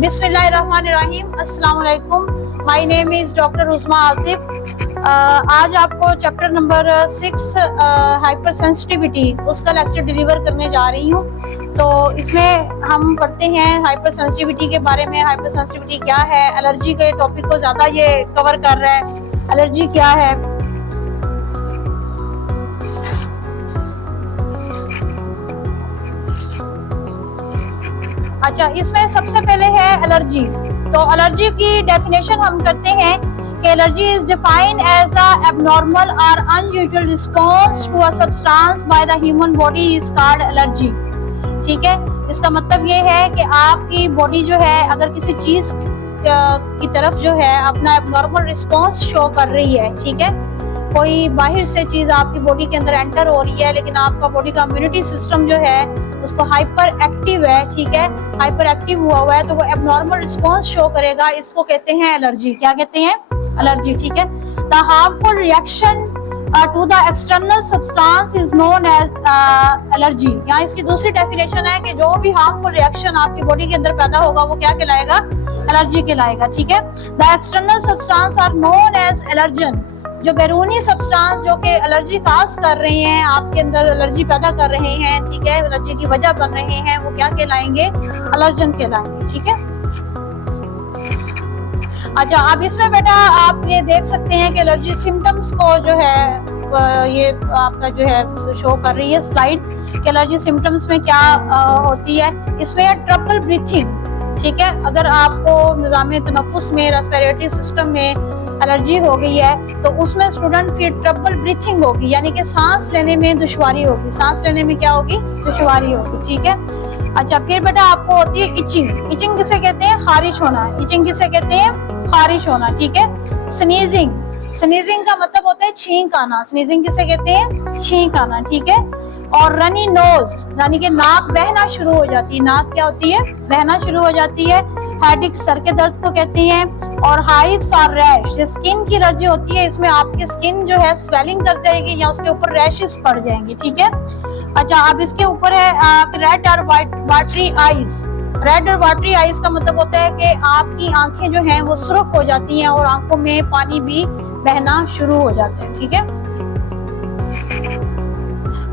बिस्मिल्लाहिर्रहमानिर्रहीम, अस्सलाम वालेकुम। My name is doctor Usma Asif. आज आपको चैप्टर नंबर 6 हाइपर सेंसिटिविटी उसका लेक्चर डिलीवर करने जा रही हूँ। तो इसमें हम पढ़ते हैं हाइपर सेंसिटिविटी के बारे में। हाइपर सेंसिटिविटी क्या है, एलर्जी के टॉपिक को ज़्यादा ये कवर कर रहा है। एलर्जी क्या है, अच्छा इसमें सबसे पहले है एलर्जी। तो एलर्जी की डेफिनेशन हम करते हैं कि allergy is defined as the abnormal और unusual response to a substance by the human body is called allergy. ठीक है, इसका मतलब ये है कि आपकी बॉडी जो है अगर किसी चीज की तरफ जो है अपना एबनॉर्मल रिस्पॉन्स शो कर रही है, ठीक है, कोई बाहर से चीज आपकी बॉडी के अंदर एंटर हो रही है लेकिन आपका बॉडी का इम्यूनिटी सिस्टम जो है उसको हाइपर एक्टिव है, ठीक है, हाइपर एक्टिव हुआ है, तो वो एबनॉर्मल रिस्पॉन्स शो करेगा। इसको कहते हैं एलर्जी। क्या कहते हैं? एलर्जी। ठीक है, the harmful reaction to the external substance is known as allergy. यहाँ इसकी दूसरी डेफिनेशन है कि जो भी हार्मफुल रिएक्शन आपकी बॉडी के अंदर पैदा होगा वो क्या कहलाएगा? एलर्जी कहलाएगा। ठीक है, the external substance are known as allergen. जो बैरूनी सब्सटेंस जो कि एलर्जी काज कर रहे हैं, आपके अंदर एलर्जी पैदा कर रहे हैं, ठीक है, एलर्जी की वजह बन रहे हैं, वो क्या कहलाएंगे? एलर्जन कहलाएंगे। ठीक है, अच्छा अब इसमें बेटा आप ये देख सकते हैं कि एलर्जी सिम्टम्स को जो है ये आपका जो है शो कर रही है स्लाइड कि एलर्जी सिम्टम्स में क्या होती है। इसमें है ट्रबल ब्रीथिंग। ठीक है, अगर आपको निज़ाम तनफ्फुस में, रेस्पिरेटरी सिस्टम में एलर्जी हो गई है तो उसमें स्टूडेंट की ट्रबल ब्रीथिंग होगी, यानी कि सांस लेने में दुश्वारी होगी। सांस लेने में क्या होगी? दुश्वारी होगी। ठीक है, अच्छा फिर बेटा आपको होती है इचिंग। इचिंग किसे कहते हैं? खारिश होना। इचिंग किसे कहते हैं? खारिश होना। ठीक है, स्नीजिंग। स्नीजिंग का मतलब होता है छींक आना। स्नीजिंग किसे कहते हैं? छींक आना। ठीक है, और रनी नोज यानी कि नाक बहना शुरू हो जाती है। नाक क्या होती है? बहना शुरू हो जाती है। हेडेक सर के दर्द को कहते हैं। और हाइव्स और रैश, ये स्किन की एलर्जी होती है, इसमें आपकी स्किन जो है स्वेलिंग कर जाएगी या उसके ऊपर रैशेस पड़ जाएंगी। ठीक है, अच्छा अब इसके ऊपर है रेड और वाटरी आईज। रेड और वाटरी आईज का मतलब होता है कि आपकी आंखें जो हैं वो सुर्ख हो जाती हैं और आंखों में पानी भी बहना शुरू हो जाता है। ठीक है,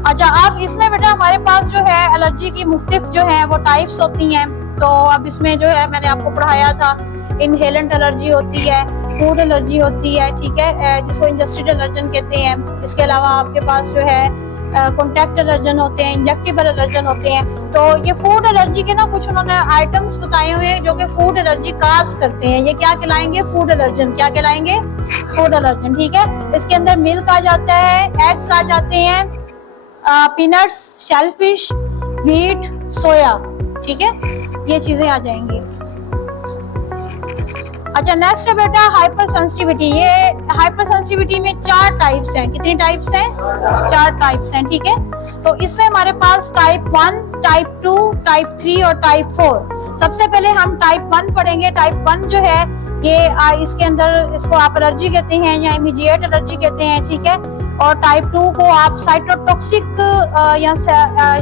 अच्छा अब इसमें बेटा हमारे पास जो है एलर्जी की मुख्तलिफ जो है वो टाइप्स होती हैं। तो अब इसमें जो है मैंने आपको पढ़ाया था, इनहेलेंट एलर्जी होती है, फूड एलर्जी होती है, ठीक है, जिसको इंडस्ट्रियल एलर्जन कहते हैं। इसके अलावा आपके पास जो है कॉन्टैक्ट एलर्जन होते हैं, इंजेक्टेबल एलर्जन होते हैं। तो ये फूड एलर्जी के ना कुछ उन्होंने आइटम्स बताए हुए हैं जो कि फूड एलर्जी काज करते हैं। ये क्या कहलाएंगे? Food allergen. क्या कहलाएंगे? Food allergen. ठीक है, इसके अंदर मिल्क आ जाता है, एग्स आ जाते हैं, पीनट्स, शेलफिश, व्हीट, सोया। ठीक है, ये चीजें आ जाएंगी। अच्छा नेक्स्ट है बेटा हाइपर सेंसिटिविटी। ये हाइपर सेंसिटिविटी में 4 टाइप्स हैं। कितनी टाइप्स हैं? 4 टाइप्स हैं। ठीक है, तो इसमें हमारे पास टाइप 1, टाइप 2, टाइप 3 और टाइप 4। सबसे पहले हम टाइप 1 पढ़ेंगे। टाइप 1 जो है ये इसके अंदर इसको आप एलर्जी कहते हैं या इमीडिएट एलर्जी कहते हैं। ठीक है, और टाइप 2 को आप साइटोटॉक्सिक या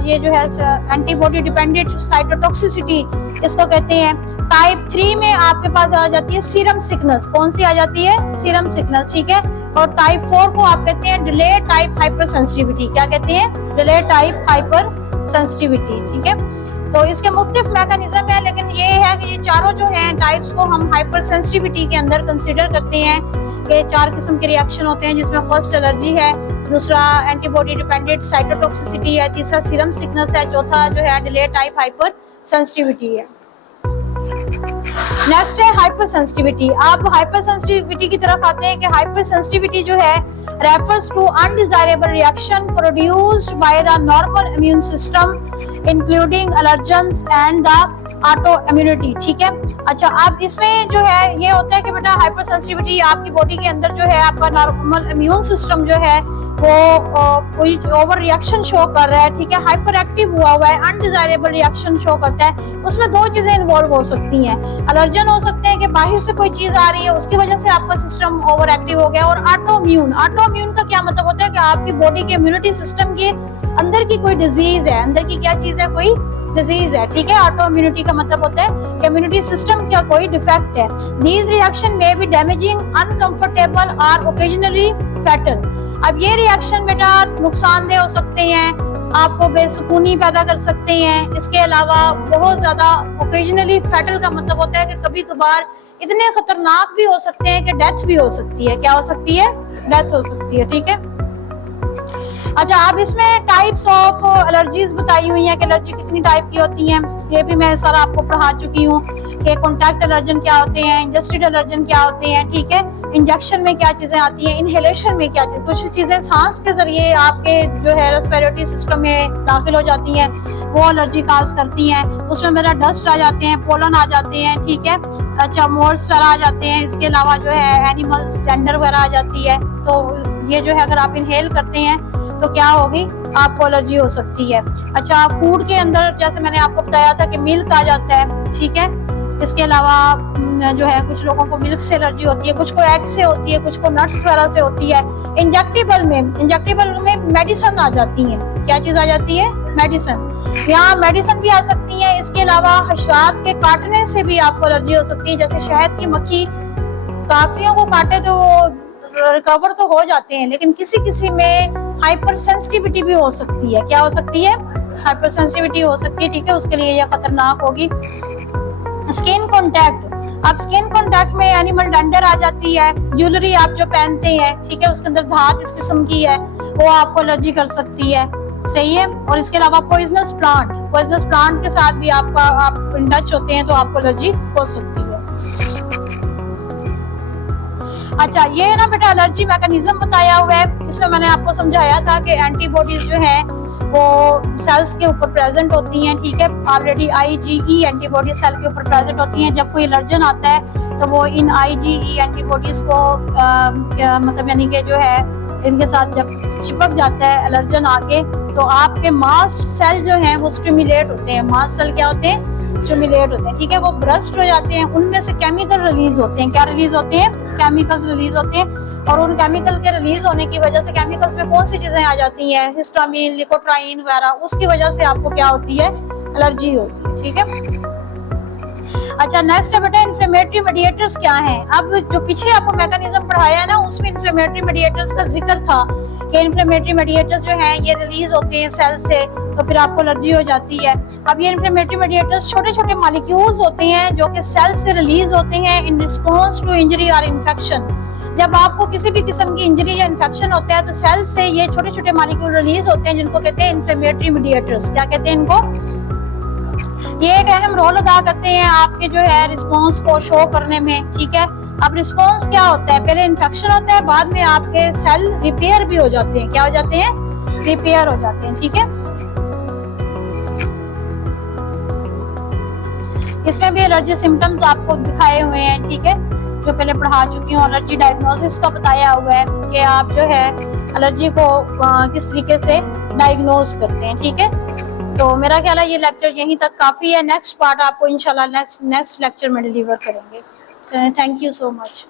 ये जो है एंटीबॉडी डिपेंडेंट साइटोटॉक्सिसिटी इसको कहते हैं। टाइप 3 में आपके पास आ जाती है सीरम सिकनेस। कौन सी आ जाती है? Serum sickness. ठीक है, और टाइप 4 को आप कहते हैं डिले टाइप हाइपर सेंसिटिविटी। क्या कहते हैं? Delay type hyper sensitivity. ठीक है, तो इसके मुख्तलिफ मैकेनिज्म है, लेकिन ये है कि ये चारों जो हैं टाइप्स को हम हाइपर सेंसिटिविटी के अंदर कंसीडर करते हैं कि 4 किस्म के रिएक्शन होते हैं, जिसमें फर्स्ट एलर्जी है, दूसरा एंटीबॉडी डिपेंडेंट साइटोटॉक्सिसिटी है, तीसरा सीरम सिकनेस है, चौथा जो है डिले टाइप हाइपर सेंसिटिविटी है। नेक्स्ट है हाइपर सेंसिटिविटी। आप हाइपर सेंसिटिविटी की तरफ आते हैं कि हाइपर सेंसिटिविटी जो है refers to undesirable reaction produced by the normal immune system including allergens and the auto immunity. ठीक है, अच्छा अब इसमें जो है ये होता है कि बेटा हाइपर सेंसिटिविटी आपकी बॉडी के अंदर जो है आपका नॉर्मल इम्यून सिस्टम जो है वो कोई ओवर रिएक्शन शो कर रहा है। ठीक है, हाइपर एक्टिव हुआ है, अनडिजायरेबल रिएक्शन शो करता है। उसमें 2 चीजें इन्वॉल्व हो सकती हैं। एलर्जन हो सकते हैं कि बाहर से कोई चीज आ रही है उसकी वजह से आपका सिस्टम ओवर एक्टिव हो गया, और ऑटोइम्यून। ऑटोइम्यून का क्या मतलब होता है कि आपकी बॉडी के इम्यूनिटी सिस्टम के अंदर की कोई डिजीज है, अंदर की क्या चीज है? कोई डिजीज है, ठीक है। ऑटो इम्यूनिटी का मतलब होता है कि इम्यूनिटी सिस्टम का कोई डिफेक्ट है। दीज रिएक्शन में बी डैमेजिंग, अनकंफर्टेबल और ओकेजनली फैटल। अब ये रिएक्शन बेटा नुकसानदेह हो सकते हैं, आपको बेसुकूनी पैदा कर सकते हैं। इसके अलावा बहुत ज्यादा ओकेजनली फैटल का मतलब होता है कि कभी कभार इतने खतरनाक भी हो सकते हैं कि डेथ भी हो सकती है। क्या हो सकती है? डेथ हो सकती है, ठीक है। अच्छा, अब इसमें टाइप्स ऑफ एलर्जीज बताई हुई हैं कि एलर्जी कितनी टाइप की होती हैं, ये भी मैं सारा आपको पढ़ा चुकी हूँ कि कॉन्टैक्ट एलर्जन क्या होते हैं, इंडस्ट्रियल एलर्जन क्या होते हैं, ठीक है। इंजेक्शन में क्या चीजें आती हैं, इनहेलेशन में क्या चीज, कुछ चीजें सांस के जरिए आपके जो है रेस्पिरेटरी सिस्टम में दाखिल हो जाती हैं, वो एलर्जी काज करती हैं। उसमें मेरा डस्ट आ जाते हैं, पोलन आ जाते हैं, ठीक है। अच्छा, मोल्ड्स वगैरह आ जाते हैं। इसके अलावा जो है एनिमल्स डेंडर वगैरह आ जाती है। तो ये जो है अगर आप इनहेल करते हैं तो क्या होगी, आपको एलर्जी हो सकती है। अच्छा, फूड के अंदर जैसे मैंने आपको बताया था कि मिल्क आ जाता है, ठीक है। इसके अलावा जो है कुछ लोगों को मिल्क से एलर्जी होती है, कुछ को एग से होती है, कुछ को नट्स वगैरह से होती है। इंजेक्टेबल में मेडिसिन आ जाती है। क्या चीज आ जाती है? मेडिसिन। यहाँ मेडिसिन भी आ सकती है। इसके अलावा हशरात के काटने से भी आपको एलर्जी हो सकती है। जैसे शहद की मक्खी काफियों को काटे तो रिकवर तो हो जाते हैं, लेकिन किसी किसी में हाइपर सेंसिटिविटी भी हो सकती है। क्या हो सकती है? हाइपर सेंसिटिविटी हो सकती है, ठीक है। उसके लिए यह खतरनाक होगी। स्किन कांटेक्ट, अब स्किन कांटेक्ट में एनिमल डेंडर आ जाती है। ज्वेलरी आप जो पहनते हैं, ठीक है, उसके अंदर धात इस किस्म की है, वो आपको एलर्जी कर सकती है, सही है। और इसके अलावा पॉइजनस प्लांट के साथ भी आप इन टच होते हैं तो आपको एलर्जी हो सकती है। अच्छा, ये ना बेटा एलर्जी मैकेनिज्म बताया हुआ है। इसमें मैंने आपको समझाया था कि एंटीबॉडीज जो है वो सेल्स के ऊपर प्रेजेंट होती हैं, ठीक है। ऑलरेडी IgE एंटीबॉडी सेल के ऊपर प्रेजेंट होती हैं। जब कोई एलर्जन आता है तो वो इन IgE एंटीबॉडीज को मतलब यानी कि जो है इनके साथ जब चिपक जाता है एलर्जन आके, तो आपके मास्ट सेल जो हैं वो स्टिमुलेट होते हैं। मास्ट सेल क्या होते हैं? स्टिमुलेट होते हैं, ठीक है। वो ब्रस्ट हो जाते हैं, उनमें से केमिकल रिलीज होते हैं। क्या रिलीज होते हैं? केमिकल्स रिलीज होते हैं। और उन केमिकल के रिलीज होने की वजह से, केमिकल्स में कौन सी चीजें आ जाती हैं? हिस्टामिन, लिकोट्राइन वगैरह, उसकी वजह से आपको क्या होती है? एलर्जी होती है, ठीक है। अच्छा, नेक्स्ट है बेटा इन्फ्लेमेटरी मेडिएटर्स क्या हैं। अब जो पीछे आपको मैकेनिज्म पढ़ाया है ना, उसमें इन्फ्लेमेटरी मेडिएटर्स का जिक्र था कि इन्फ्लेमेटरी मेडिएटर्स जो हैं ये रिलीज होते हैं सेल से, तो फिर आपको एलर्जी हो जाती है। अब ये इन्फ्लेमेटरी मेडिएटर्स छोटे छोटे मॉलिक्यूल्स होते हैं जो कि सेल से रिलीज होते हैं इन रिस्पॉन्स टू इंजरी और इन्फेक्शन। जब आपको किसी भी किस्म की इंजरी या इन्फेक्शन होता है तो सेल से ये छोटे छोटे मॉलिक्यूल रिलीज होते हैं जिनको कहते हैं इन्फ्लेमेटरी मेडिएटर्स। क्या कहते हैं इनको? ये एक अहम रोल अदा करते हैं आपके जो है रिस्पॉन्स को शो करने में, ठीक है। अब रिस्पॉन्स क्या होता है? पहले इन्फेक्शन होता है, बाद में आपके सेल रिपेयर भी हो जाते हैं। क्या हो जाते हैं? रिपेयर हो जाते हैं, ठीक है। इसमें भी एलर्जी सिम्टम्स आपको दिखाए हुए हैं, ठीक है, जो पहले पढ़ा चुकी हूँ। एलर्जी डायग्नोसिस का बताया हुआ है कि आप जो है एलर्जी को किस तरीके से डायग्नोज करते हैं, ठीक है। तो मेरा ख्याल है ये लेक्चर यहीं तक काफी है। नेक्स्ट पार्ट आपको इंशाल्लाह नेक्स्ट लेक्चर में डिलीवर करेंगे। Thank you so much.